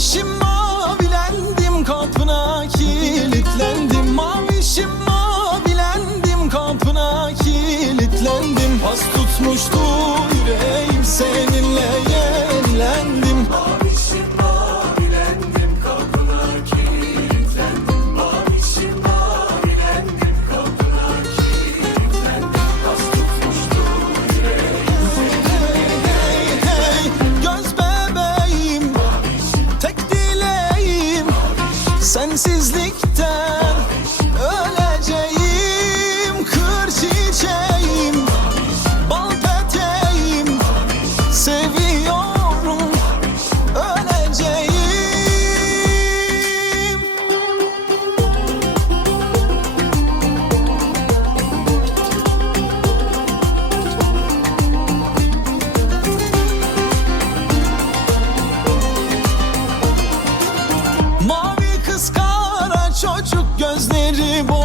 Mavişim mavilendim kapına kilitlendim. Mavişim mavilendim kapına kilitlendim. Pas tutmuştum sensizlikten Çocuk gözleri boy